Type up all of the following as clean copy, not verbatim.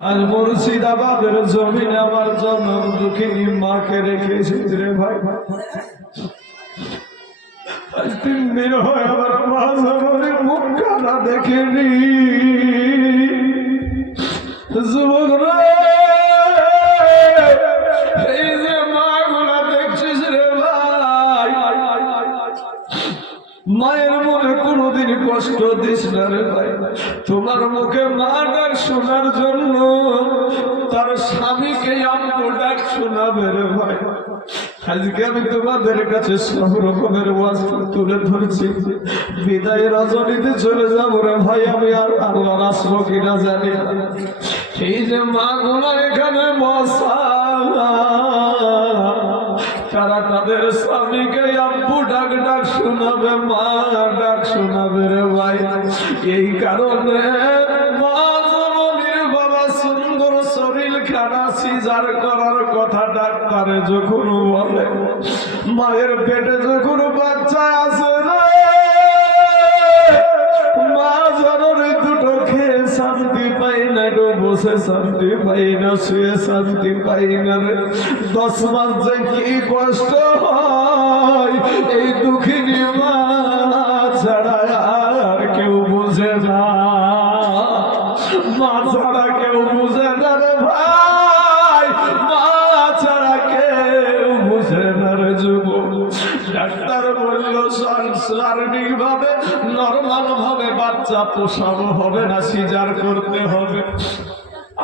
আর মুর্শিদাবাদের জমিনে আমার জন্ম দুঃখিনী মাকে রেখেছি রে ভাই। আজ 3 দিন হয় আমার মা জননীর মুখ কানা দেখেনি। যুবকরা এই যে মা গুলা দেখছিস রে ভাই, মায়ের মনে কোনোদিন কষ্ট দিস না রে ভাই। তোমার মুখে মা ডাক শোনার জন্য তার স্বামীকে আম্মু ডাক শোনাবে রে ভাই। আজকে আমি তোমাদের কাছে সব রকমের ওয়াজ তুলে ধরছি। বিদায় রজনীতে চলে যাবো রে ভাই, আমি আর আল্লাহ আসবো কিনা জানি না। এই যে মা গুলা এখানে বসা, তারা তাদের স্বামীকে আব্বু ডাক ডাক শোনাবে, মা ডাক শোনাবে রে ভাই। এই কারণে মা জননীর বাবা সুন্দর শরীর খানা সিজার করার কথা ডাক্তারে যখন বলে, মায়ের পেটে যখন বাচ্চা আছে না, মা জননী দুটো খেয়ে শান্তি পাই না, বসে শান্তি পাই না, শুয়ে শান্তি পাই না রে। 10 মাস যে কি কষ্ট হয় এই দুঃখিনী মা ছাড়া আর কেউ বুঝে না, মা ছাড়া কেউ বুঝে না রে ভাই, মা ছাড়া কেউ বুঝে না রে যুবক। ডাক্তার বলল শারীরিক ভাবে নরমাল ভাবে বাচ্চা প্রসব হবে না, সিজার করতে হবে।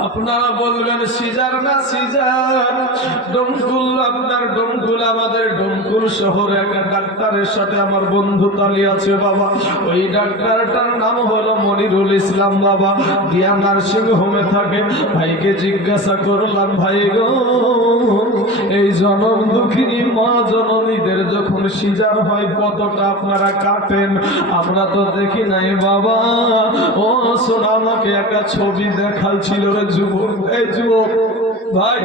আপনারা বলবেন সিজার না সিজার? ডমকুল, আপনার ডমকুল, আমাদের ডমকুল শহরে একটা ডাক্তারের সাথে আমার বন্ধুতালি আছে বাবা। ওই ডাক্তারটার নাম হলো মনিরুল ইসলাম বাবা, দিয়া নার্সিং হোমে থাকে। ভাইকে জিজ্ঞাসা করলাম, ভাই গো এই জনম দুঃখিনী মা জননীদের যখন সিজার হয় কতটা আপনারা কাটেন? আমরা তো দেখি নাই বাবা। ও শোনা, আমাকে একটা ছবি দেখাচ্ছিল রে যুবক। এই যুবক ভাই,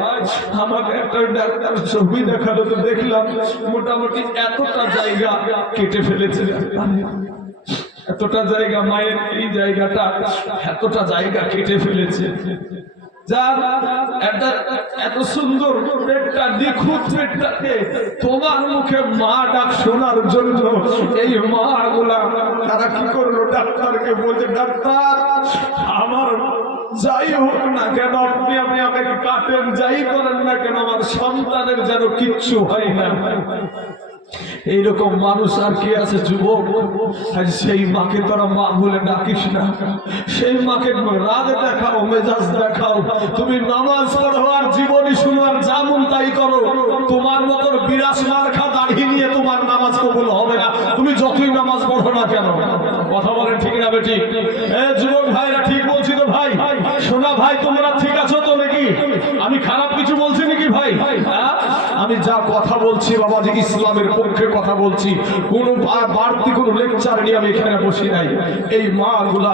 আমাকে একটা ডাক্তার ছবি দেখালো, তো দেখলাম মোটামুটি এতটা জায়গা কেটে ফেলেছে, এতটা জায়গা, মায়ের এই জায়গাটা এতটা জায়গা কেটে ফেলেছে। যার এত সুন্দর পেটটা, নিখুঁত পেটটাকে তোমার মুখে মা ডাক শোনার জন্য এই মা গুলা তারা কি করলো? ডাক্তারকে বলছে, ডাক্তার আমার যাই হোক না কেন আপনি আমাকে কাটেন, যাই করেন না কেন আমার সন্তানের যেন কিচ্ছু হয় না। এইরকম মানুষ আর কি আছে যুবক? সেই মাকে তোরা মা বলে ডাকিস না, সেই মাকে রাগ দেখাও, মেজাজ দেখাও। তুমি নামাজ পড়ো আর জীবনী শুনো আর যেমন তাই করো, তোমার মতো বিরাস মার্কা দাড়ি নিয়ে তোমার নামাজ কবুল হবে না, তুমি যতই নামাজ পড়ো না কেন। কথা বলেন ঠিক না বেটি? যুবক ভাইরা ঠিক বলছি তো ভাই? শোনা ভাই, তোমরা ঠিক আছো তো নাকি? আমি খারাপ কিছু বলছি নাকি ভাই? আমি যা কথা বলছি বাবাজি ইসলামের পক্ষে কথা বলছি, কোনো বাড়তি কোনো লেকচার নিয়ে আমি এখানে বসি নাই। এই মা গুলা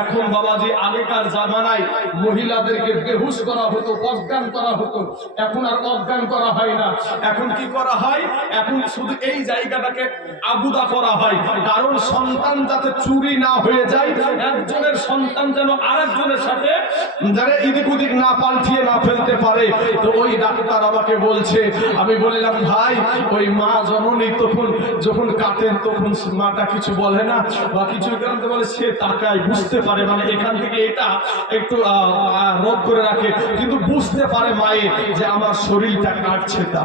এখন বাবাজি আগেকার জামানায় মহিলাদেরকে বেহুশ করা হতো, অজ্ঞান করা হতো, এখন আর অজ্ঞান করা হয় না। এখন কি করা হয়? এখন শুধু এই জায়গাটাকে আবুদা করা হয়, কারণ সন্তান যাতে চুরি না হয়ে যায়, একজনের সন্তান যেন আরেকজনের সাথে যারা এদিক ওদিক না পাল্টিয়ে না ফেলতে পারে। তো ওই ডাক্তার আমাকে বলছে, আমি বললাম ভাই ওই মা জননী তখন যখন কাটেন তখন মাটা কিছু বলে না বা কিছু কারণে বলে, সে তাকায়, বুঝতে পারে, মানে এখান থেকে এটা একটু রোধ করে রাখে, কিন্তু বুঝতে পারে মায়ে যে আমার শরীরটা কাটছে, তা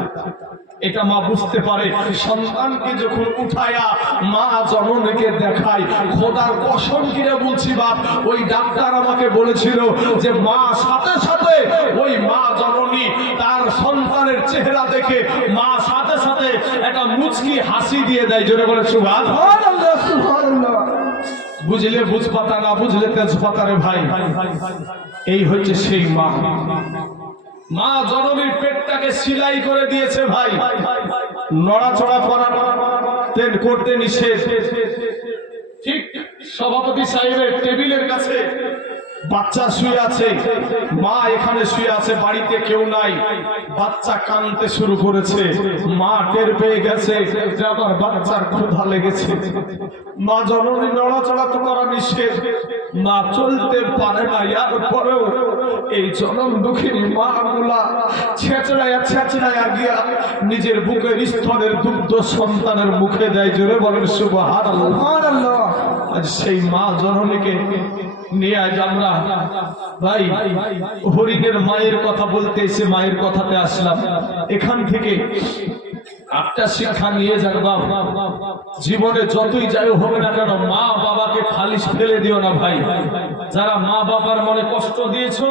এটা মা বুঝতে পারে। সন্তানকে যখন উঠায়া মা জননীকে দেখায়, খোদার কসম কিরে বলছি বাপ, ওই ডাক্তার আমাকে বলেছিল যে মা সাথে সাথে ওই মা জননী তার সন্তানের চেহারা দেখে মা সাথে সাথে একটা মুচকি হাসি দিয়ে দেয়। জোরে বলে সুবহানাল্লাহ, সুবহানাল্লাহ। বুঝলে বুঝ পাতা, না বুঝলে তেজ পাতা রে ভাই। এই হচ্ছে সেই মা। মা জননীর পেটটাকে সিলাই করে দিয়েছে ভাই, নড়াচড়া করতে নিষেধ। ঠিক সভাপতি সাহেবের টেবিলের কাছে বাচ্চা শুয়ে আছে, মা এখানে শুয়ে আছে, বাড়িতে কেউ নাই, বাচ্চা কাঁদতে শুরু করেছে। মা টের পেয়ে গেছে যে আমার বাচ্চার ক্ষুধা লেগেছে। মা জননী নড়াচড়া তো করা নিষেধ, মা চলতে পারে না, এরপরেও এই জনম দুঃখিনী মা গুলা ছেঁচড়ায়া গিয়া নিজের বুকের স্তনের দুগ্ধ সন্তানের মুখে দেয়। জোরে বলেন সুবহানাল্লাহ। আজ সেই মা জননীকে নিয়ে আজ আমরা ভাই হরিণের মায়ের কথা বলতে এসে মায়ের কথাতে আসলাম। এখান থেকে একটা শিক্ষা নিয়ে যান বাবা, জীবনে যতই যাই হোক না কেন মা বাবাকে খালিস ফেলে দিও না ভাই। যারা মা বাবার মনে কষ্ট দিয়েছো,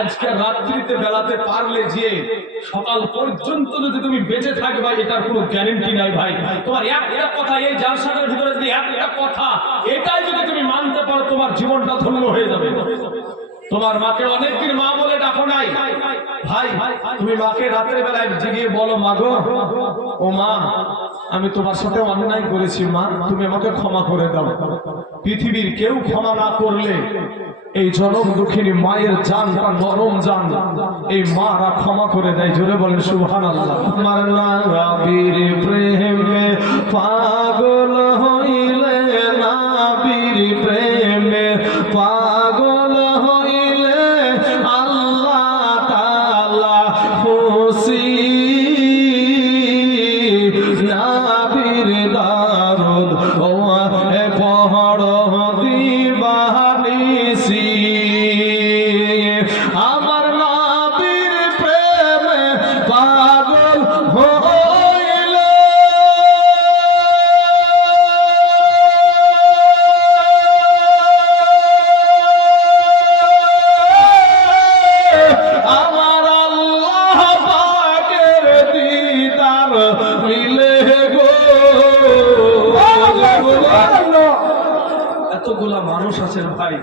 আজকে রাত্রিতে বেলাতে পারলে যে সকাল পর্যন্ত যদি তুমি বেঁচে থাকবে এটার কোনো গ্যারেন্টি নাই ভাই। তোমার একটা কথা, এই জালসাটার ভিতরে যদি একটা কথা এটাই যদি তুমি মানতে পারো, তোমার জীবনটা ধন্য হয়ে যাবে। তোমার মাকে অনেকদিন মা বলে ডাকো নাই ভাই, তুমি মাকে রাতের বেলায় জেগে বলো, মা গো, ও মা, আমি তোমার সাথে অন্যায় করেছি মা, তুমি আমাকে ক্ষমা করে দাও। পৃথিবীর কেউ ক্ষমা না করলে এই জনম দুঃখিনী মায়ের জানটা নরম জান, এই মারা ক্ষমা করে দেয়। জোরে বলেন সুবহানাল্লাহ। আমার নবীর প্রেমে পাগল হইলে, নবীর প্রেমে পাগল হইলে আল্লাহ তাআলা খুশি। নবীর দারুদ ও পড় দিবানিসি, আমার নবীর প্রেমে পাগল হইলে আমার আল্লাহ পাকের দিদার মিলে গো। এতগুলা মানুষ আছেন ভাই।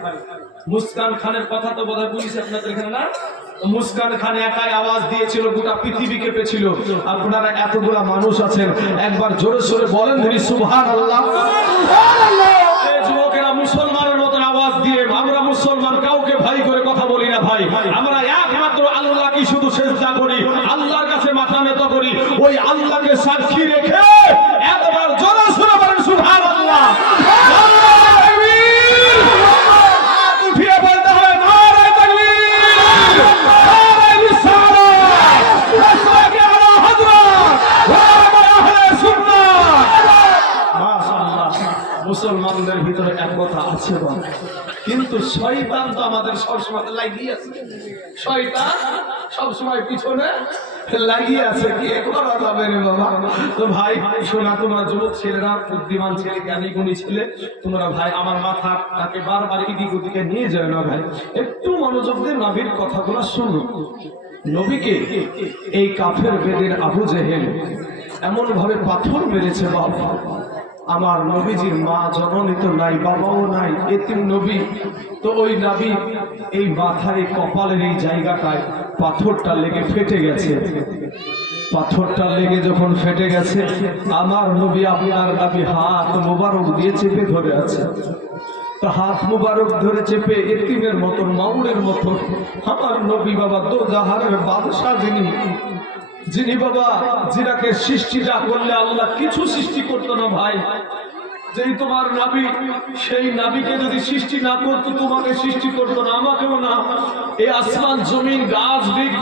মুস্কান খানের কথা তো বোধহয় বলেছি আপনাদের এখানে না? মুস্কান খান একাই আওয়াজ দিয়েছিল, গোটা পৃথিবী কেঁপেছিল। আপনারা এতগুলা মানুষ আছেন, একবার জোরে সোরে বলেন ধরি সুবহানাল্লাহ। এই যুবকেরা মুসলমানের মতন আওয়াজ দিয়ে, আমরা মুসলমান কাউকে ভাই করে কথা বলি না ভাই। আমরা একমাত্র আল্লাহকে শুধু সিজদা করি, আল্লাহর কাছে মাথা নত করি। ওই আল্লাহকে সাক্ষী রেখে একবার জোরে সোরে বলেন সুবহানাল্লাহ। মুসলমানদের ভিতরে এক কথা আছে বাবা, কিন্তু শয়তান তো আমাদের সবসময় লাগিয়ে আছে। শয়তান সবসময় পিছনে লাগিয়ে আছে, কি করা যাবে রে বাবা? তো ভাই শোনা, তোমরা যুবক ছেলেরা, বুদ্ধিমান ছেলে, জ্ঞানী গুণী ছেলে, তোমরা ভাই আমার মাথা তাকে বারবার এদিক ওদিকে নিয়ে যায় না ভাই, একটু মনোযোগ দিয়ে নবীর কথাগুলো শুনো। নবীকে এই কাফের বেদের আবু জেহেল এমন ভাবে পাথর মেরেছে বাবা, আমার নবীজির মা জননী তো নাই, বাবাও নাই, এতিম নবী। তো ওই নবী এই মাথায় কপালের এই জায়গাটায় পাথরটা লেগে ফেটে গেছে। পাথরটা লেগে যখন ফেটে গেছে, আমার নবী আপনার নবী হাত মোবারক দিয়ে চেপে ধরে আছে। তো হাত মোবারক ধরে চেপে এতিমের মতন, মাউরের মতন আমার নবী বাবা দোজাহারের বাদশা যিনি বাবা, যিনাকে সৃষ্টিটা করলে আল্লাহ কিছু সৃষ্টি করতো না ভাই। যেই তোমার নবী, সেই নবীকে যদি সৃষ্টি না করতো, তোমাকে সৃষ্টি করতো না, আমাকেও না। এই আসমান জমিন গাছ বৃক্ষ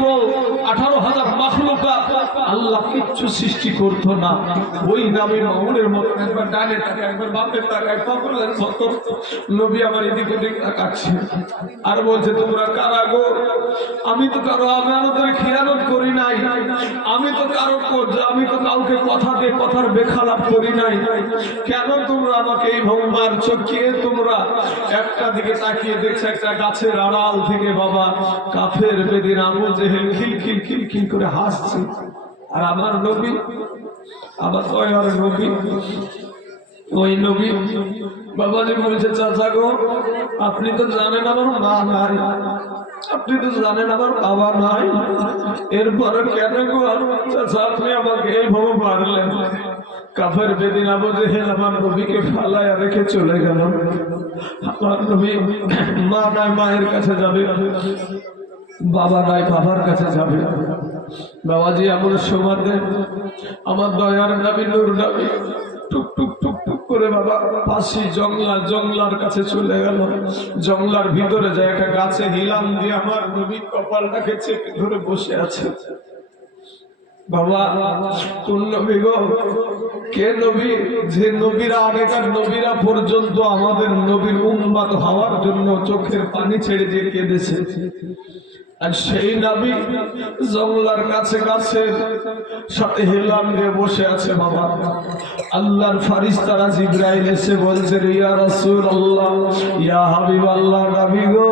18,000 মাখলুকাত আল্লাহ কিচ্ছু সৃষ্টি করতো না। ওই নবী মামুনের মতো একবার ডানে তাকায়, একবার বাপের তাকায়, পাগলের মতো নবী আমার এদিক ওদিক তাকাচ্ছে আর বলছে, তোমরা কারা গো? আমি তো কারো আমানতের খেয়ানত করি নাই, আমি তো কাউকে কথা দিয়ে কথার বেখালাপ করি নাই। কেন তোমরা আমাকে এইভাবে মারছো? কে তোমরা? একটা দিকে তাকিয়ে দেখছে একটা গাছের আড়াল থেকে বাবা কাফের বেদিন আবু জেহেল খিলখিল খিলখিল করে হাসছে। আর আমার নবী, আমার দয়ার নবী, ওই নবী বাবাজি বলছে, চাচা গো, আপনি তো জানেন আমার মা নাই, আপনি তো জানেন আমার বাবা নাই, এরপরে কেন গো চাচা আপনি আমাকে এইভাবে মারলেন? কাফের বেদিন আবু জেহেল আমার নবীকে ফালায়া রেখে চলে গেল। আমার নবী মা নাই, মায়ের কাছে যাবে, বাবা নাই, বাবার কাছে যাবে। বাবাজি এমন সময় আমার দয়ার নবী নূর নবী টুক টুক টুক টুক করে করে বাবা পাশি জংলার কাছে চলে গেল। জংলার ভিতরে যায় একটা গাছে হিলাম দিয়ে আমার নবী কপালটাকে চেপে ধরে বসে আছে। বাবা কোন নবী গো? কে নবী? যে নবীরা আগেকার নবীরা পর্যন্ত আমাদের নবীর উম্মত হওয়ার জন্য চোখের পানি ছেড়ে দিয়ে কেঁদেছে, আর সেই নবী জংলার কাছে সাথে হেলাম দিয়ে বসে আছে। বাবা আল্লাহর ফারিস্তারা জিবরাইল এসে বলছে, ইয়া রাসূলুল্লাহ, ইয়া হাবিবাল্লাহ, নবী গো,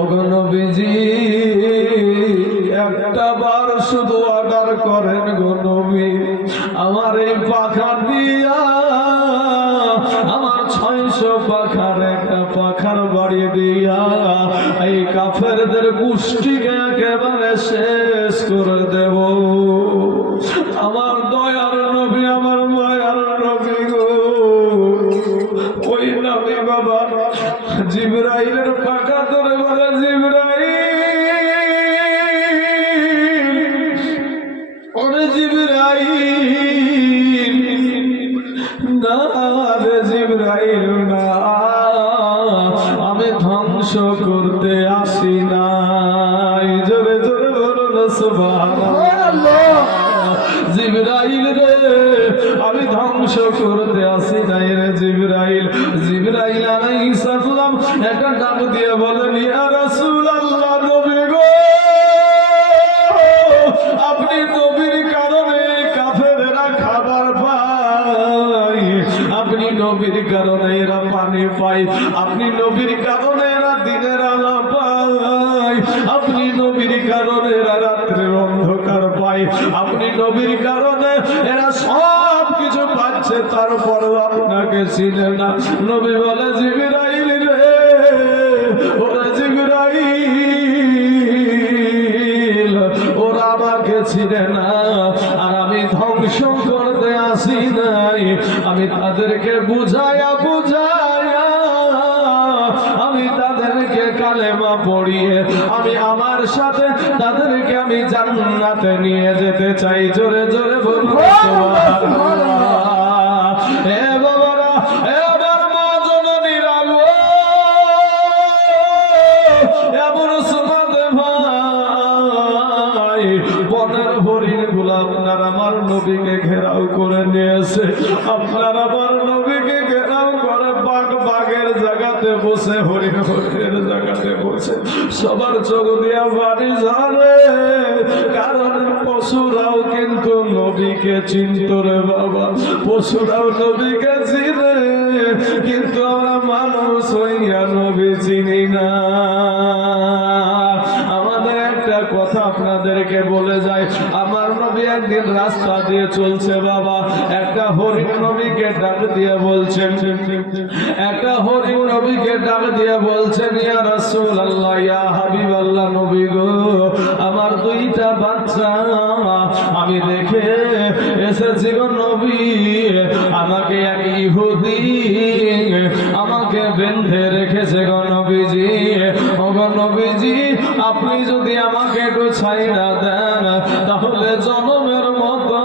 ওগো নবীজি, একটা বার শুধু অর্ডার করেন গো নবী, আমার এই পাখা দিয়া আমার 600 পাখার একটা পাখার বাড়ি দিয়া এই কাফেরদের গোষ্ঠীকে একেবারে শেষ করে দেব। আমার দয়ার নবী, আমার মায়ার নবী গো, ওই নবী বাবা জিবরাইলের পাখা ধরে বলে, জিবরাইল, ওরে জিবরাইল, না রে জিবরাইল না, আমি ধ্বংস করতে আসি নাই। জোরে জোরে বলুন সুবহানাল্লাহ। জিবরাইল রে, আমি ধ্বংস করতে আসি নাই রে জিবরাইল। জিবরাইল আলাইহিস সালাম একটা ডাক দিয়ে বলেন, ইয়া রাসূলুল্লাহ, নবী গো, আপনি নবীর কারণে কাফেররা খাবার পায়, আপনি নবীর কারণে এরা পানি পায়, আপনি নবীর কারণে এরা দিনের আলো পায়, আপনি নবীর কারণে এরা রাত্রের অন্ধকার পায়, আপনি নবীর কারণে এরা সব কিছু পাচ্ছে, তারপরেও আপনাকে চিনে না। নবী বলে, জিবরাইল রে, ওরে জিবরাইল, ওরা আমাকে চিনে না, আর আমি ধ্বংস করতে আসি নাই, আমি তাদেরকে বুঝায়া আমি তাদেরকে কালেমা পড়িয়ে আমি আমার সাথে তাদেরকে আমি জান্নাতে নিয়ে যেতে চাই। জোরে জোরে বলুন সুবহানাল্লাহ। হে বাবারা, হে আমার মা জননীরা গো, এমন সুমাতে ভাই, বনের হরিণ গুলো আপনার আমার নবীকে ঘেরাও করে নিয়েছে, আপনার আমার নবীকে ঘেরাও করে বাঘের জায়গাতে বসে, হরিণের জায়গাতে বসে সবার চোখ দিয়া বাড়ি ঝরে, কারণ পশুরাও কিন্তু নবীকে চিনত রে বাবা, পশুরাও নবীকে চিনে, কিন্তু আমরা মানুষ হইয়া নবী চিনি না। আমাদের একটা কথা আপনাদেরকে বলে যায়, আমার নবী একদিন রাস্তা দিয়ে চলছে বাবা, একটা হরিণ নবীকে ডাক দিয়ে বলছেন, একটা হরিণ নবীকে ডাক দিয়ে বলছেন, ইয়া রাসূলুল্লাহ, ইয়া হাবিবাল্লাহ, নবী গো, আমার দুইটা বাচ্চা আমি দেখে এসেছি গো নবী, আমাকে এক ইহুদি আমাকে বেঁধে রেখেছে গো নবীজি। ও গো নবীজি, আপনি যদি আমাকে একটু ছাইড়া দেন, তাহলে জনমের মতো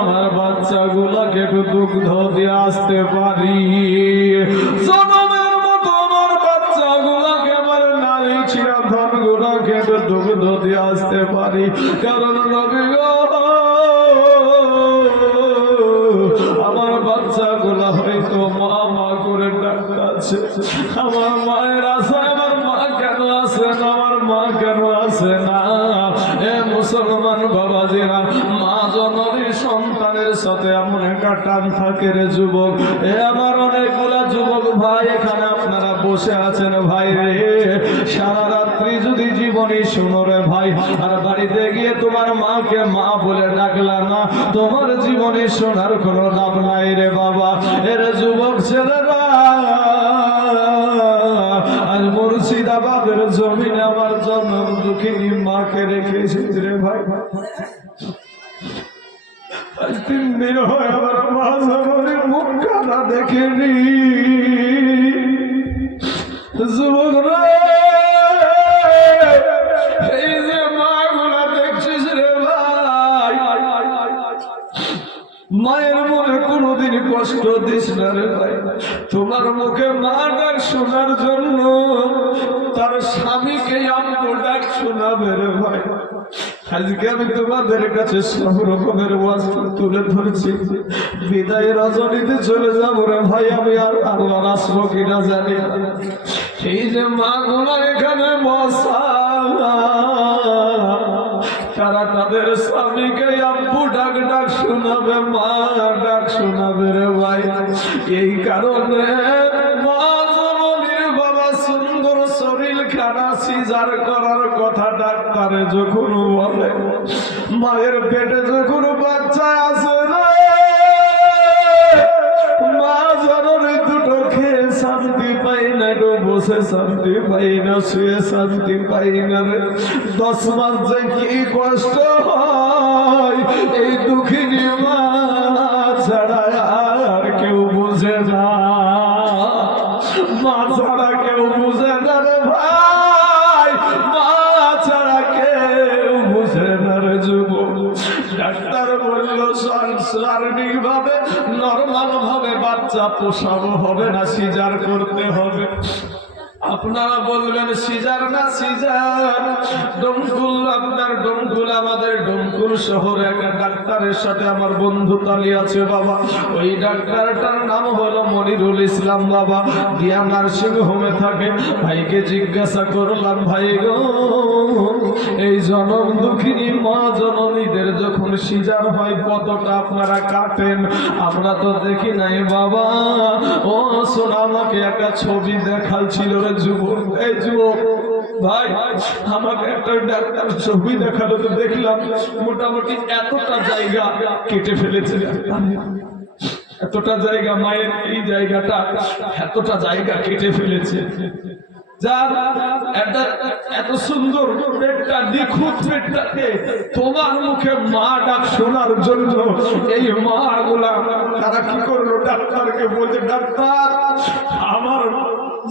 আমার বাচ্চাগুলাকে একটু দুগ্ধ দিয়ে আসতে পারি, জনমের মতো আমার বাচ্চাগুলাকে, আমার নারী চিরাধন গুলাকে একটু দুগ্ধ দিয়ে আসতে পারি। কারণ নবী গো, আমার বাচ্চাগুলা হয়তো মা মা করে ডাকছে, আমার মায়ের আশায় আমার মা কেন আসে না, আমার মা কেন আসে না? এ মুসলমান বাবাজিরা, মা জননীর সন্তানের সাথে এমন একটা টান থাকে রে যুবক। এ আমার অনেকগুলা যুবক ভাই এখানে আপনারা বসে আছেন ভাই রে, সারা রাত্রি যদি জীবনী শুনো রে ভাই, আর বাড়িতে গিয়ে তোমার মাকে মা বলে ডাকলা না, তোমার জীবনী শোনার কোনো লাভ নাই রে বাবা। এর যুবক ছেলেরা, আর মুর্শিদাবাদের জমিনে আমার জন্ম দুঃখিনী মাকে রেখেছি রে ভাই। আজ 3 দিন হয় আমার মা জননীর মুখ কানা দেখেনি। যুবকরা, এই যে মা গুলা দেখছিস রে ভাই, মায়ের মনে কোনো কষ্ট দিস না রে ভাই। তোমার মুখে মা ডাক শোনার জন্য তার স্বামীকে আম্মু ডাক শোনাবে রে ভাই। আজকে আমি তোমাদের কাছে সব রকমের ওয়াজ তুলে ধরেছি। বিদায় রজনীতে চলে যাবো রে ভাই, আমি আর আল্লাহ আসবো কিনা জানি না। এই যে মা গুলো এখানে বসা, তারা তাদের স্বামীকে আব্বু ডাক ডাক শোনাবে, মা ডাক শোনাবে রে ভাই। এই কারণে মা জননীর বাবা সুন্দর শরীর খানা সিজার করার কথা ডাক্তারে যখন বলে, মায়ের পেটে যখন বাচ্চা আছে না, মা জননী দুটো খেয়ে শান্তি পাই না, বসে শান্তি পাই না, শুয়ে শান্তি পাই না রে। 10 মাস যে কি কষ্ট হয় এই দুঃখিনী মা ছাড়া আর কেউ বুঝে না, মা ছাড়া কেউ বুঝে না রে ভাই, মা ছাড়া কেউ বুঝে না রে যুবক। ডাক্তার বলল সাংসারিক ভাবে নরমাল ভাবে বাচ্চা প্রসব হবে না, সিজার করতে হবে। আপনারা বলবেন সিজার না সিজার? ডমকুল, আপনার ডমকুল, আমাদের ডমকুল শহরে একটা ডাক্তারের সাথে আমার বন্ধু তালি আছে বাবা। ওই ডাক্তারটার নাম হলো মনিরুল ইসলাম বাবা, দিয়া নার্সিং হোমে থাকে। ভাইকে জিজ্ঞাসা করলাম, ভাই গো এই জনম দুঃখিনী মা জননীদের যখন সিজার হয় কতটা আপনারা কাটেন? আমরা তো দেখি নাই বাবা। ও শোনা, আমাকে একটা ছবি দেখাচ্ছিল রে যুবক। এই যুবক ভাই, আমাকে একটা ডাক্তার ছবি দেখালো, তো দেখলাম মোটামুটি এতটা জায়গা কেটে ফেলেছে, এতটা জায়গা, মায়ের এই জায়গাটা এতটা জায়গা কেটে ফেলেছে। যার এত সুন্দর পেটটা, নিখুঁত পেটটাকে তোমার মুখে মা ডাক শোনার জন্য এই মা গুলা তারা কি করলো? ডাক্তারকে বলছে, ডাক্তার আমার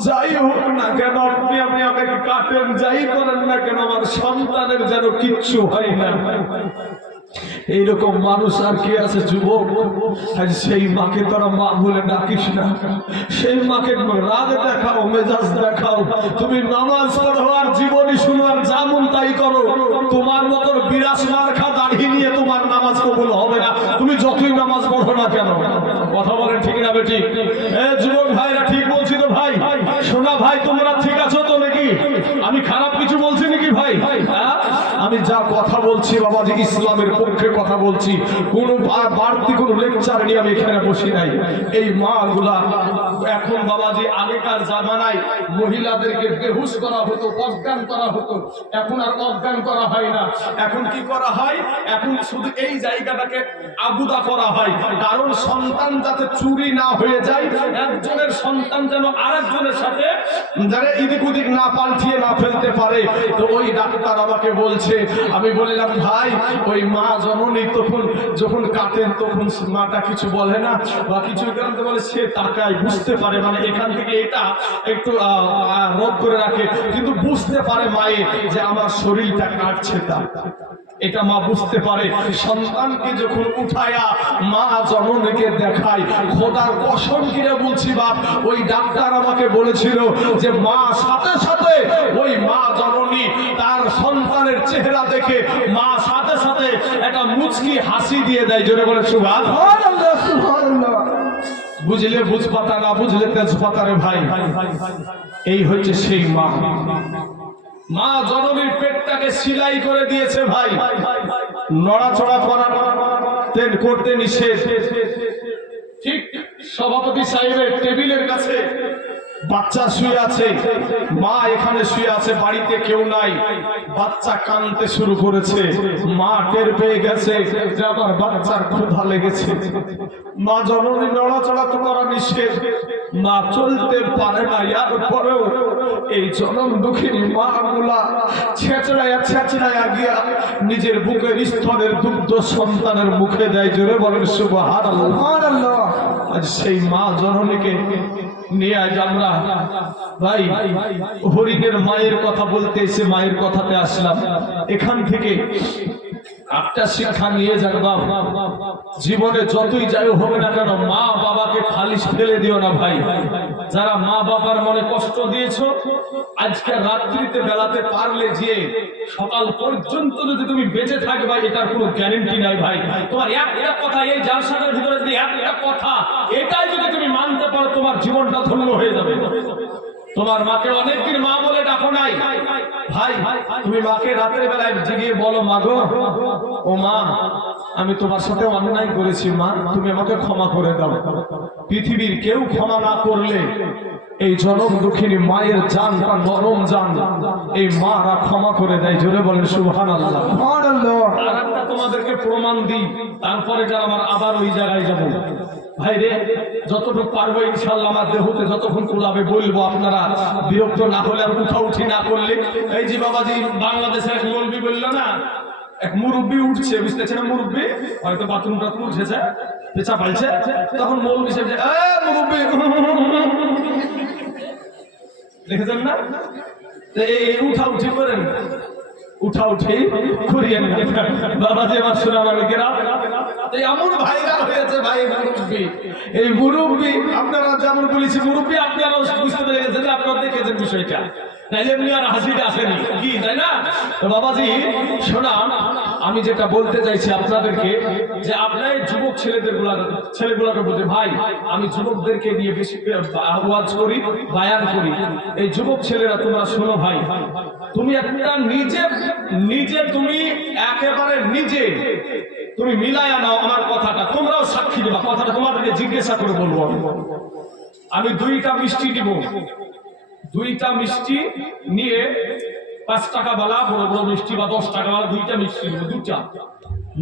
যাই হোক না কেন, আপনি আমাকে কাটেন, যাই করেন না কেন, আমার সন্তানের যেন কিচ্ছু হয় না। এইরকম মানুষ আর কি আছে যুবক? সেই মাকে তারা মা বলে ডাকিস না, সেই মাকে রাগ দেখাও, মেজাজ দেখাও। তুমি নামাজ পড়ো আর জীবনী শুনো আর যেমন তাই করো, তোমার মতো বিরাস মার্কা দাড়ি নিয়ে তোমার নামাজ কবুল হবে না, তুমি যতই নামাজ পড়ো না কেন। কথা বলেন ঠিক না বেটি? যুবক ভাইরা ঠিক বলছি তো ভাই? শোনা ভাই, তোমরা ঠিক আছো তো নাকি? আমি খারাপ কিছু বলছি নাকি ভাই? আমি যা কথা বলছি বাবাজি ইসলামের পক্ষে কথা বলছি, কোন বাড়তি কোন লেকচার নিয়ে আমি এখানে বসি নাই। এই মা গুলা এখন বাবাজি আগেকার জামানায় মহিলাদেরকে বেহুশ করা হতো, অজ্ঞান করা হতো, এখন আর অজ্ঞান করা হয় না। এখন কি করা হয়? এখন শুধু এই জায়গাটাকে আবুদা করা হয়, কারণ সন্তান যাতে চুরি না হয়ে যায়, একজনের সন্তান যেন আরেকজনের সাথে যারা এদিক ওদিক না পাল্টিয়ে না ফেলতে পারে। তো ওই ডাক্তার আমাকে বলছে, আমি বললাম ভাই ওই মা জননী তখন যখন কাটেন তখন মাটা কিছু বলে না বা কিছু কারণে বলে, সে তাকায়, বুঝতে পারে, মানে এখান থেকে এটা একটু রোধ করে রাখে, কিন্তু বুঝতে পারে মায়ে যে আমার শরীরটা কাটছে, তা এটা মা বুঝতে পারে। সন্তানকে যখন উঠায়া মা জননীকে দেখায়, খোদার কসম কিরে বলছি বাপ, ওই ডাক্তার আমাকে বলেছিল যে মা সাথে সাথে ওই মা জননী তার সন্তানের চেহারা দেখে মা সাথে সাথে একটা মুচকি হাসি দিয়ে দেয়। জোরে বলে সুবহানাল্লাহ, সুবহানাল্লাহ। বুঝলে বুঝপাতা, না বুঝলে তেজপাতা রে ভাই। এই হচ্ছে সেই মা। মা জননীর পেটটাকে সিলাই করে দিয়েছে ভাই, নড়াচড়া করতে নিষেধ। ঠিক সভাপতি সাহেবের টেবিলের কাছে বাচ্চা শুয়ে আছে, মা এখানে শুয়ে আছে, বাড়িতে কেউ নাই। বাচ্চা কাঁদতে শুরু করেছে, মা টের পেয়ে গেছে যে আমার বাচ্চার ক্ষুধা লেগেছে। মা জননী নড়াচড়া তো করা নিষেধ, মা চলতে পারে না, এরপরেও এই জনম দুঃখিনী মা গুলা ছেঁচড়ায়া গিয়া নিজের বুকের স্তনের দুগ্ধ সন্তানের মুখে দেয়। জোরে বলেন সুবহানাল্লাহ। আজ সেই মা জননীকে নিয়ে আজ আমরা ভাই হরিণের মায়ের কথা বলতে এসে মায়ের কথাতে আসলাম। এখান থেকে একটা শিক্ষা নিয়ে যান বাবা, জীবনে যতই যাই হোক না কেন মা বাবাকে খালি ফেলে দিও না ভাই। যারা মা বাবার মনে কষ্ট দিয়েছো, আজকে রাত্রিতে বেলাতে পারলে যে সকাল পর্যন্ত যদি তুমি বেঁচে থাকবে, এটার কোনো গ্যারেন্টি নাই ভাই। তোমার একটা কথা, এই জালসাটার ভিতরে যদি একটা কথা এটাই যদি তুমি মানতে পারো, তোমার জীবনটা ধন্য হয়ে যাবে। তোমার মাকে অনেকদিন মা বলে ডাকো নাই ভাই, তুমি মাকে রাতের বেলায় জেগে বলো, মা গো, ও মা, আমি তোমার সাথে অন্যায় করেছি মা, তুমি আমাকে ক্ষমা করে দাও। পৃথিবীর কেউ ক্ষমা না করলে এই জনম দুঃখিনী মায়ের জানটা নরম জান, এই মারা ক্ষমা করে দেয়। জোরে বলেন সুবহানাল্লাহ। আর একটা তোমাদেরকে প্রমাণ দিই, তারপরে যারা আমার আবার ওই জায়গায় যাবো। ভাই রে, যতটুকু পারবো ইনশাআল্লাহ আমার দেহতে যতক্ষণ কুলাবে বলবো, আপনারা বিরক্ত না হলে আর উঠা না করলে। এই যে বাবাজি বাংলাদেশের এক মৌলবি বললো না, এক মুরব্বী উঠছে, বুঝতেছে না, মুরব্বী হয়তো বাথরুম টাথরুম উঠেছে, পেঁচা পাইছে, তখন মৌলবি সাহেব মুরব্বী দেখেছেন না, এই উঠি করেন, উঠি করিয়েন বাবাজি আমার শোনা মালিকেরা। এমন ভাইরাল হয়েছে ভাই মুরব্বী, এই মুরব্বী আপনারা যেমন বলেছি মুরব্বী, আপনারাও বুঝতে পেরে গেছেন, আপনারা দেখেছেন বিষয়টা, নাইলে এমনি আর হাসিটা আসেনি কি, তাই না? তো বাবাজি শোনা, আমি যেটা বলতে চাইছি আপনাদেরকে, যে আপনার যুবক ছেলেগুলাকে বলতে, ভাই আমি যুবকদেরকে নিয়ে বেশি আওয়াজ করি, বায়ান করি। এই যুবক ছেলেরা তোমরা শোনো ভাই, তুমি একটা নিজে তুমি একেবারে নিজে তুমি মিলায়া নাও আমার কথাটা, তোমরাও সাক্ষী দেবা, কথাটা তোমাদেরকে জিজ্ঞাসা করে বলবো। আমি 2টা মিষ্টি দিব, 2টা মিষ্টি নিয়ে 5 টাকা বালা বড় বড় মিষ্টি বা 10 টাকা বালা 2টা মিষ্টি দিব, 2টা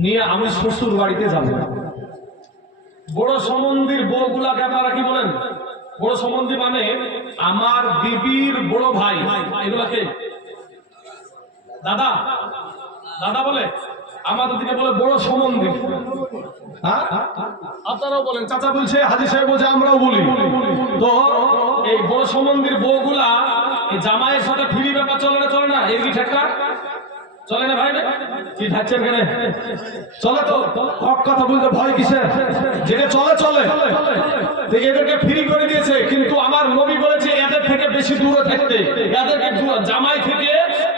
নিয়ে আমি শ্বশুর বাড়িতে যাব। বড় সম্বন্ধীর বউগুলাকে আপনারা কি বলেন? বড় সম্বন্ধী মানে আমার বিবির বড় ভাই, এগুলাকে দাদা দাদা বলে, আমাদের দিকে বলে বড় সম্বন্ধী। হ্যাঁ, আপনারাও বলেন, চাচা বলছে, হাজি সাহেব বলছে, আমরাও বলি। তো এই বড় সম্বন্ধীর বউগুলা জামাইয়ের সাথে ফ্রি ব্যাপার চলে না, এই কি ঠেকা চলে না ভাই? কি থাকছেন কেন? চলে তো, হক কথা বলতে ভয় কিসে? যেটা চলে এদেরকে ফ্রি করে দিয়েছে, কিন্তু আমার নবী বলেছে এদের থেকে বেশি দূরে থাকতে, এদেরকে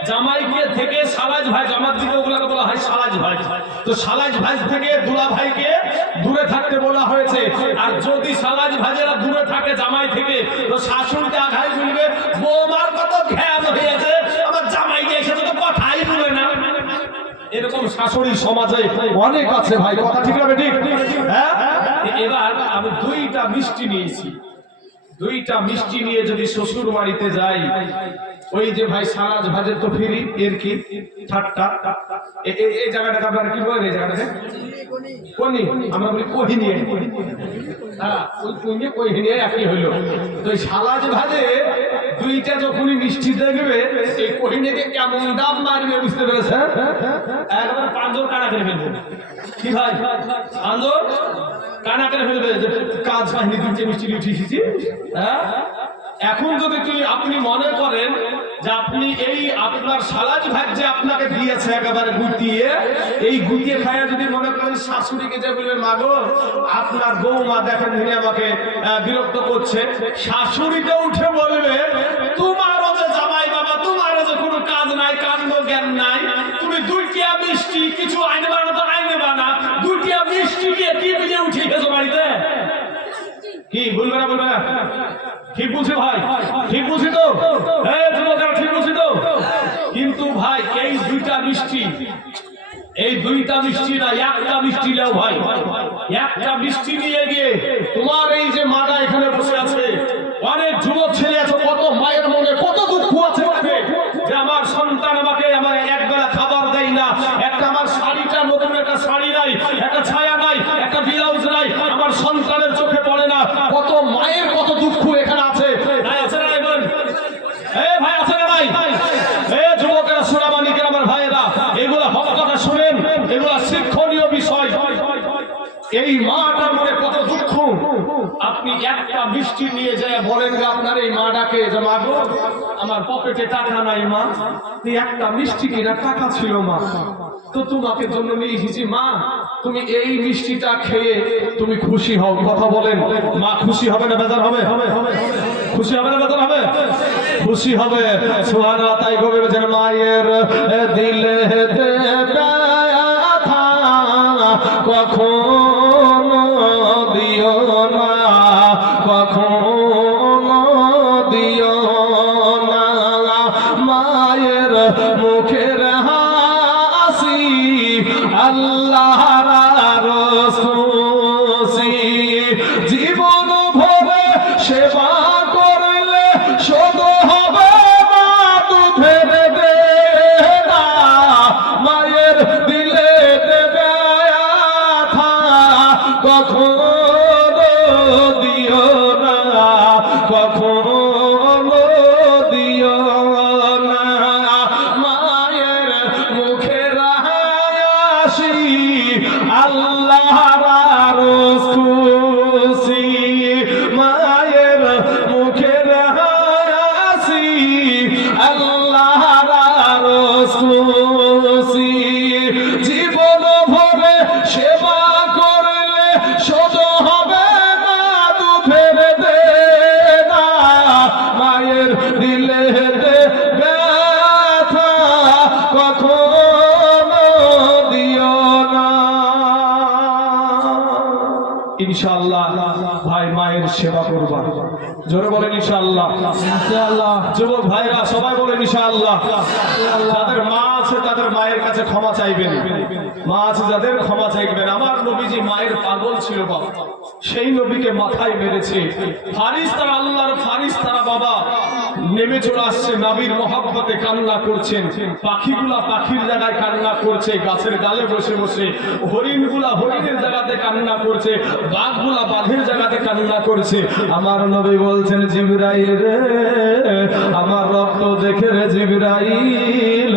জামাইকে থেকে সালাজ ভাই, জামাত দিকে ওগুলাকে বলা হয় সালাজ ভাই, তো সালাজ ভাই থেকে দুলা ভাইকে দূরে থাকতে বলা হয়েছে। আর যদি সালাজ ভাইয়েরা দূরে থাকে জামাই থেকে, তো শাশুড়িতে আঘাই বলবে, বৌমার কত জ্ঞান হয়েছে, আমার জামাইকে এসে তো কথাই বলে না। এরকম শাশুড়ি সমাজে অনেক আছে ভাই, কথা ঠিক হবে ঠিক? হ্যাঁ, এবার আমি 2টা মিষ্টি নিয়েছি, 2টা মিষ্টি নিয়ে যদি শ্বশুর বাড়িতে যাই, ওই যে ভাই সালাজ ভাজের তো ফিরি, এর কি ঠাট্টা, এই জায়গাটাকে আপনারা কি বলেন? এই জায়গাটাকে কোনি, আমরা বলি কোহিনী। হ্যাঁ, ওই কোহিনী একই হইলো। তো এই সালাজ ভাজে 2টা যখনই মিষ্টি দেখবে, এই কোহিনীকে কেমন দাম মারবে বুঝতে পেরেছেন? একবার পাঁজর কানা করে ফেলবে। কি ভাই, পাঁজর কানা করে ফেলবে, যে কাজ বাহিনী 2টা মিষ্টি উঠে এসেছি। হ্যাঁ, এখন যদি আপনি মনে করেন যে আপনি এই আপনার সালাজ ভাত যে আপনাকে দিয়েছে একেবারে গুটিয়ে, এই গুটিয়ে খায়া যদি মনে করেন শাশুড়িকে যে বলবেন, মা গো আপনার বৌমা দেখেন তিনি আমাকে বিরক্ত করছে, শাশুড়িকে উঠে বলবে, তোমারও যে জামাই বাবা, তোমারও যে কোনো কাজ নাই, কাণ্ড জ্ঞান নাই, তুমি 2টা মিষ্টি কিছু আইনে বানা তো আইনে বানা, 2টা মিষ্টি দিয়ে কি বুঝে উঠে গেছো বাড়িতে? কি বলবে না বলবে না? ঠিক বলছি ভাই, ঠিক বলছি তো? ঠিক বলছি তো? কিন্তু ভাই এই 2টা মিষ্টি, এই 2টা মিষ্টি না, 1টা মিষ্টি নাও ভাই, 1টা মিষ্টি নিয়ে গিয়ে তোমার এই যে মাটা এখানে বসে আছে, অনেক যুবক ছেলে আছে, কত মায়ের মনে কত দুঃখ আছে যে আমার সন্তান আমাকে একবেলা খাবার দেয় না, একটা আমার শাড়িটা নতুন একটা শাড়ি নাই, একটা ছায়া নাই, একটা ব্লাউজ নাই, আমার সন্তানের চোখে পড়ে না, কত মায়ের কত দুঃখ এখানে আছে। আছে না ভাই? ভাই আছে না ভাই? যুবকেরা সোনা মানিকের আমার ভাইয়েরা, এগুলো হক কথা শুনেন, এগুলো শিক্ষণীয় বিষয়। এই মাটার মনে কত দুঃখ, আপনি একটা মিষ্টি নিয়ে যায় বলেন যে আপনার এই মা ডাকে যে মা গো আমার পকেটে টাকা নাই মা, এই একটা মিষ্টি কেনার টাকা ছিল মা, তো তোমাকে জন্য নিয়ে এসেছি মা, তুমি এই মিষ্টিটা খেয়ে তুমি খুশি হও। কথা বলেন, মা খুশি হবে না বেজার হবে? খুশি হবে না বেজার হবে? খুশি হবে। সুবহানাল্লাহ। তাই কবি বলেছেন মায়ের দিলে ব্যথা কখনো দিও না, কখনো দিও না, মায়ের মুখের হাসি আল্লাহর খুশি, জীবন ভরে সেবা করলে শোধ হবে না দুধের দেনা, মায়ের দিলে দেবে ব্যথা কখনো দিও না, কখনো দিও না, মায়ের মুখের হাসি আল্লাহর খুশি, মায়ের মুখের হাসি আল্লাহর খুশি, জীবন ভরে সেবা করলে শোধ হবে না দুধের দেনা, মায়ের দিলে ব্যথা কখনো দিও না। ইনশাআল্লাহ ভাই মায়ের সেবা করবা, জোরে বলেন ইনশাআল্লাহ। ইনশাআল্লাহ। যুবক ভাইরা সবাই বলেন ইনশাআল্লাহ। যাদের মা আছে তাদের মায়ের কাছে ক্ষমা চাইবেন, মা আছে যাদের ক্ষমা চাইবেন। আমার নবীজি মায়ের পাগল ছিল বাবা, সেই নবীকে মাথায় মেরেছে ফারিস্তারা, আল্লাহর ফারিস্তারা বাবা নেমে চলে আসছে, নবীর মহব্বতে কান্না করছেন, পাখিগুলা পাখির জায়গায় কান্না করছে, গাছের ডালে বসে বসে হরিণগুলা হরিণের জায়গাতে কান্না করছে, বাঘগুলা বাঘের জায়গাতে কান্না করছে। আমার নবী বলছেন জিবরাইল রে, আমার রক্ত দেখে রে জিবরাইল,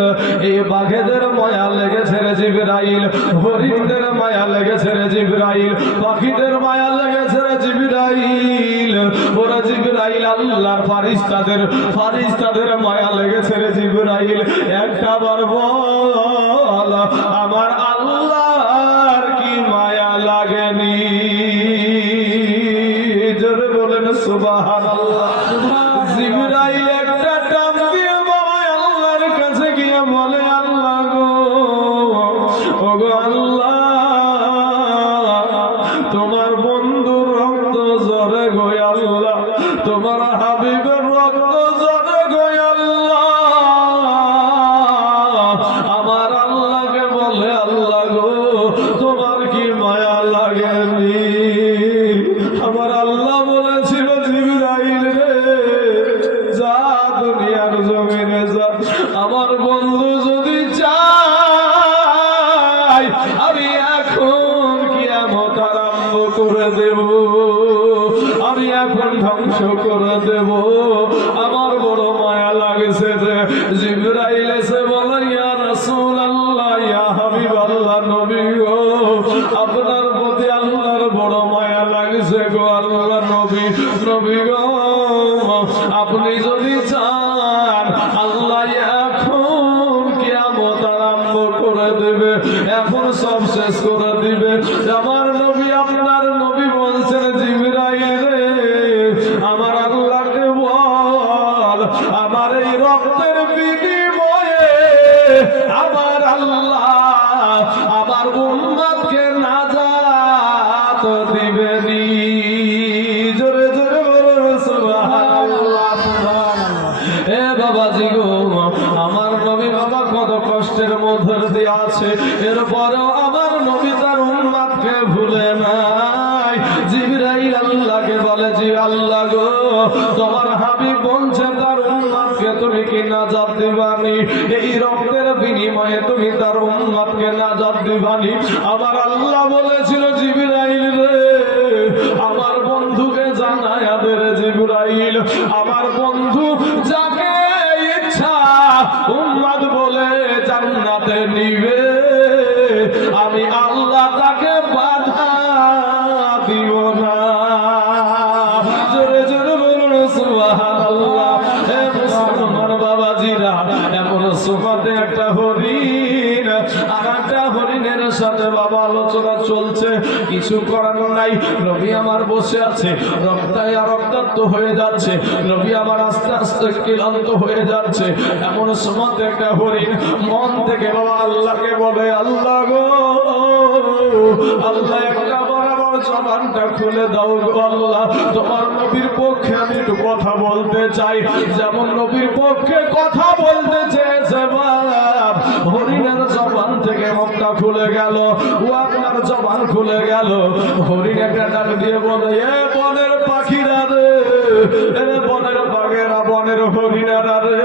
এই বাঘেদের মায়া লেগেছে রে জিবরাইল, হরিণদের মায়া লেগেছে রে জিবরাইল, পাখিদের মায়া লেগেছে রে জিবরাইল, ওরা জিবরাইল আল্লাহর ফারিস্তাদের মায়া লেগেছে রে জিবরাইল। একটা বার বল আমার আল্লাহর কি মায়া লাগেনি? জোরে বলেন সুবহানাল্লাহ। জিবরাইল একটা টান দিয়ে বাবা আল্লাহর কাছে গিয়ে বলে আল্লাহ গো, ওগো আল্লাহ, তোমার বন্ধুর রক্ত ঝরে গো আল্লাহ, তোমার হাবিবের রক্ত ঝরে গো আল্লাহ, আমার আল্লাহকে বলে আল্লাহ গো তোমার কি মায়া লাগেনি? আমার আল্লাহ বলেছিল জিবরাইল রে যা দুনিয়ার জমিনে যা, আমার বন্ধু যদি চাই আমি এখন কিয়ামত আরম্ভ করে দেব, আমি এখন ধ্বংস করে দেব, আমার বড় মায়া লাগছে যে। জিবরাইল এসে বলে ইয়া রাসূলুল্লাহ, ইয়া হাবিবাল্লাহ, নবী গো আপনার প্রতি আল্লাহর বড় মায়া লাগছে গো আল্লাহ নবী, নবী গো আপনি যদি চান আল্লাহ এখন কিয়ামত আরম্ভ করে দেবে, এখন সব শেষ করে দিবে। আমার নবী আপনার নবী বলছেন জিবরাইল রে আমার আল্লাহকে বল আমার এই রক্তের বিনিময়ে আমার আল্লাহ আমার উম্মতকে নাজাত দিবেনি। জোরে জোরে বলুন সুবহানাল্লাহ। এ বাবাজি গো, আমার নবী বাবা কত কষ্টের মধ্যে দিয়ে আছে, এরপরেও আমার নবী তার উম্মতকে ভুলে নাই। জিবরাইল আল্লাহকে বলে জি আল্লাহ গো তোমার হাবিব বলছে তার উম্মতকে তুমি কি নাজাত দিবানি? এই রক্তের বিনিময়ে তুমি তার উম্মতকে নাজাত দিবানি? আমার আল্লাহ বলেছিল জিবরাইল রে আমার বন্ধুকে জানায়া দে রে জিবরাইল, আমার বন্ধু যাকে ইচ্ছা উম্মত বলে জান্নাতে নিবে, আমি আল্লাহ তাকে বাধা দিব না। জোরে এমন সুমাতে একটা হরিণ আর একটা হরিণের সাথে বাবা আলোচনা চলছে, কিছু করার নাই। নবী আমার বসে আছে, রক্তায় আর রক্তাক্ত হয়ে যাচ্ছে, নবী আমার আস্তে আস্তে ক্লান্ত হয়ে যাচ্ছে। এমন সুমাতে একটা হরিণ মন থেকে বাবা আল্লাহকে বলে, আল্লাহ গো আল্লাহ, একটা বরাবর জবানটা খুলে দাও গো আল্লাহ, তোমার নবীর পক্ষে আমি একটু কথা বলতে চাই। যেমন নবীর পক্ষে কথা বলতে চেয়েছে বাপ, হরিণের জবান থেকে মুখটা খুলে গেল, ও আপনার জবান খুলে গেল। হরিণ একটা ডাক দিয়ে বলে, এ বনের পাখিরা রে, এ বনের বাঘেরা, বনের হরিণারা রে,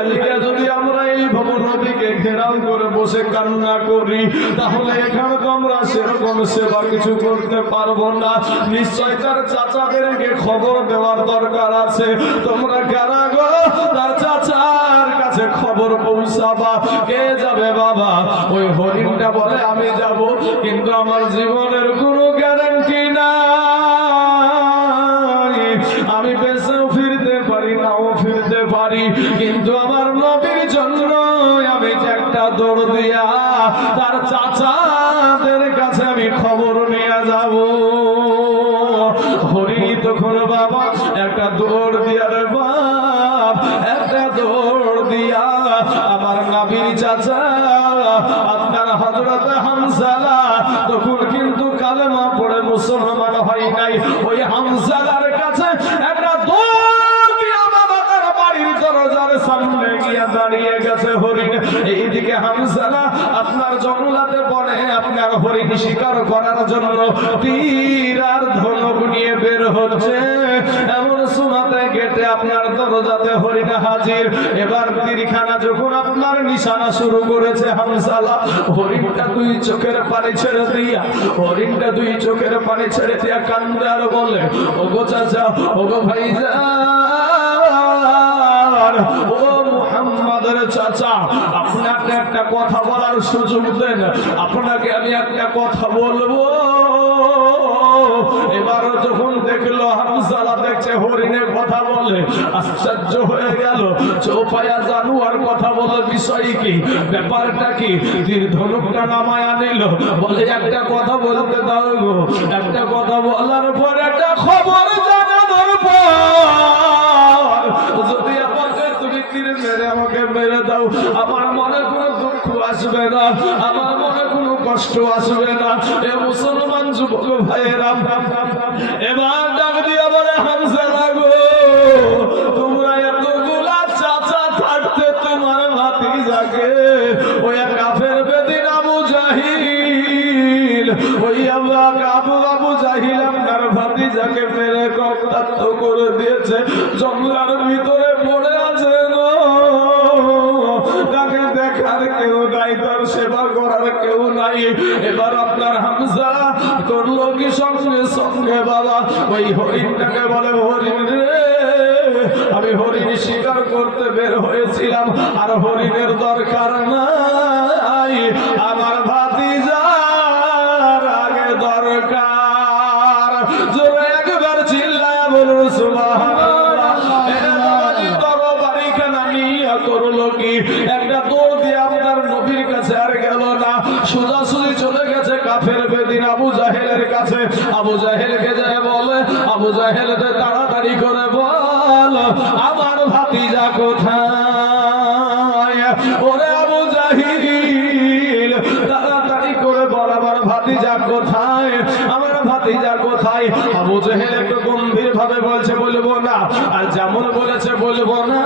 আজকে যদি আমরা এই নবীকে ঘেরাও করে বসে কান্না করি, তাহলে এখানে তো আমরা সেরকম সেবা কিছু করতে পারবো না। নিশ্চয় তার চাচাদেরকে খবর দেওয়ার দরকার আছে। তোমরা কারা গো তার চাচার কাছে খবর পৌঁছাবা? কে যাবে বাবা? ওই হরিণটা বলে, আমি যাব, কিন্তু আমার জীবনের কোনো গ্যারান্টি নাই। আমি বেঁচেও ফিরতে পারি, নাও ফিরতে পারি, কিন্তু আমার নবীর জন্য আমি একটা দৌড় দিয়া তার চাচাদের কাছে আমি খবর নিয়ে যাব। হরিণ তখন বাবা একটা দৌড় দিয়া রে বাপ, একটা দৌড় দিয়া আমার নবীর চাচা আপনার হযরত হামজালা তখন কিন্তু কালেমা পড়ে মুসলমান হয় নাই, ওই হামজালার কাছে একটা দৌড় দিয়া বাবা তার বাড়ির দরজার সামনে গিয়া দাঁড়িয়ে গেছে হরিণ। এইদিকে হামজালা আপনার জঙ্গলাতে পড়ে আপনার হরিণ শিকার করার জন্য তীর আর ধনুক নিয়ে বের হচ্ছে। এমন সুমাতে গেটে আপনার দরজাতে হরিণ হাজির। এবার তীরখানা যখন আপনার নিশানা শুরু করেছে হামজালা, হরিণটা দুই চোখের পানি ছেড়ে দিয়া, হরিণটা দুই চোখের পানি ছেড়ে দিয়া কান্দে আর বলে, ওগো চাচা, ওগো ভাইজান, ও মুহাম্মাদের চাচা, আপনাকে একটা কথা বলার সুযোগ দেন, আপনাকে আমি একটা কথা বলবো। এবার যখন দেখলো হামজালা দেখছে হরিণের কথা বলে, আশ্চর্য হয়ে গেল। চৌপায়া জানুয়ার কথা বলে, বিষয় কি, ব্যাপারটা কি? তীর ধনুকটা নামায়া নিল, বলে একটা কথা বলতে দাও গো। একটা কথা বলার পর একটা খবর জানানোর পর যদি আমাকে তুমি তীর মেরে আমাকে মেরে দাও, আমার মনে কোনো দুঃখ আসবে না, আমার মনে কোনো কষ্ট আসবে না। এ মুসলমান যুবক ভাইয়েরা, এবার ডাক দিয়া বলে, হামজালা গো, তোমরা এতগুলা চাচা থাকতে তোমার ভাতিজাকে ওই কাফের বেদিন আবু জাহিল, ওই আবু জাহিল আপনার ভাতিজাকে মেরে রক্তাক্ত করে দিয়েছে, জঙ্গলার ভিতরে পড়ে আছে গো, তাকে দেখার কেউ নাই, তার সেবা করার কেউ নাই। এবার আপনার হামজা করলো কি, সঙ্গে সঙ্গে বাবা ওই হরিণটাকে বলে, হরিণ রে, আমি হরিণ শিকার করতে বের হয়েছিলাম, আর হরিণের দরকার নাই, আমার ভাতিজার আগে দরকার। জোরে একবার চিল্লায়া বলুন সুবহানাল্লাহ। তরবারি খানা নিয়া করলো কি, একটা দৌড় দিয়ে আপনার নবীর কাছে আর গেল না, সোজাসুজি চলে গেছে কাফের বেদিন আবু জাহেলের কাছে। আবু জাহেলকে যায় বলে, আবু জাহেল তাড়াতাড়ি করে বল, আমার ভাতিজা কোথায়? ওরে আবু জাহিল, তাড়াতাড়ি করে বল, আমার ভাতিজা কোথায়, আমার ভাতিজা কোথায়? আবু জাহেল একটু গম্ভীর ভাবে বলছে, বলবো না। আর যেমন বলেছে বলবো না,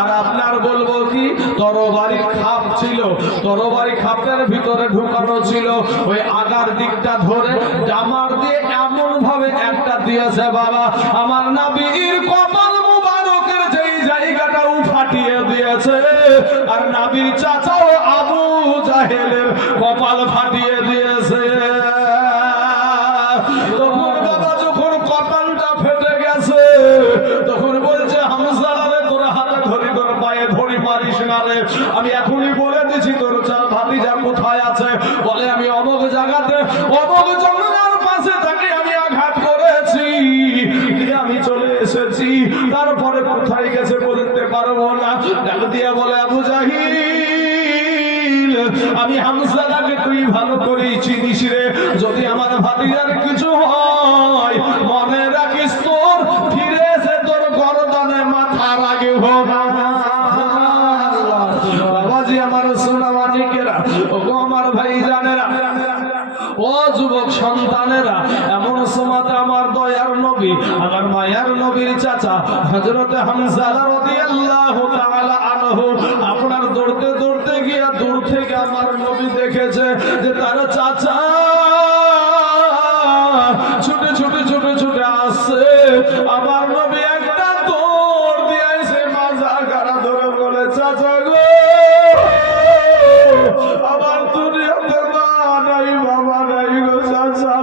আর আপনার বলবো কি, তরবারি খাপ ছিল, তরবারি খাপের ভিতরে ঢুকানো ছিল, ওই আগার দিকটা ধরে জামার দিয়ে এমন ভাবে একটা দিয়েছে বাবা, আমার নবীর কপাল মুবারকের যেই জায়গাটাও ফাটিয়ে দিয়েছে, আর নবীর চাচাও আবু জাহেলের কপাল ফাটিয়ে দিয়েছে। তখন বাবা যখন কপালটা ফেটে গেছে, তখন বলছে, হামজালা রে, তোর হাতে ধরি, তোর পায়ে ধরি, মারিস না রে, আমি এখনই বলে দিছি তোর ভাতিজা কোথায় আছে। বলে, আমি অমুক জায়গাতে অমুক জঙ্গলের পাশে তাকে আমি আঘাত করেছি, আমি চলে এসেছি, তারপরে কোথায় গেছে বলতে পারবো না। ডাক দিয়ে বলে, আবু জাহিল, আমি হামজালাকে তুই ভালো করেই চিনিস রে, যদি আমার ভাতিজার কিছু হয় মনে রাখিস তোর ফিরে এসে তোর গর্দনে মাথা লাগে হবে। বাবাজি আমার সোনা মানিকেরা, ওগো আমার ভাই জানেরা, ও যুবক সন্তানেরা, এমন সময় আমার দয়ার নবী, আমার মায়ার নবীর চাচা হযরত হামজা রাদিয়াল্লাহু তাআলা আনহু আপনার দৌড়তে দৌড়তে গিয়া দূর থেকে আমার নবী দেখেছে যে তার চাচা ছুটে ছুটে ছুটে ছুটে আসছে। আমার নবী একটা দৌড় দিয়েছে, মাজা গাড়া ধরে বলে, চাচা গো আমার দুনিয়াতে মা নাই বাবা নাই গো চাচা,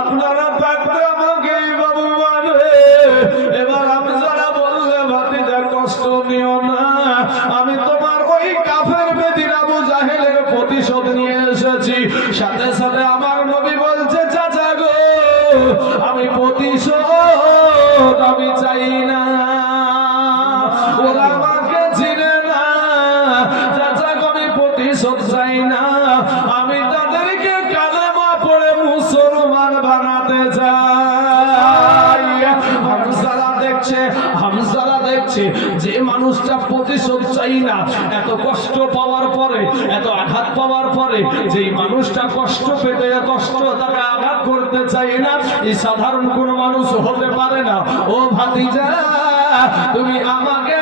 আপনারা থাকতে আমাকে এই বাবু মানে। এবার আমি যারা বললে ভাতিজা কষ্ট নিও না, আমি তোমার ওই কাফের বেদিন আবু জাহেলের প্রতিশোধ নিয়ে এসেছি। সাথে সাথে আমার নবী বলছে, চাচা গো আমি প্রতিশোধ আমি চাই না, ওরা আমাকে চিনে না, চাচা গো আমি প্রতিশোধ চাই না, আমি তাদেরকে কালেমা পড়ে মুসলমান বানাতে চাই। হামজালা দেখছে যে মানুষটা প্রতিশোধ চাই না, এত কষ্ট পাওয়ার পরে, এত আঘাত পাওয়ার পরে, যেই মানুষটা কষ্ট পেতে কষ্ট তাকে আঘাত করতে চাই না, এই সাধারণ কোন মানুষ হতে পারে না। ও ভাতিজা তুমি আমাকে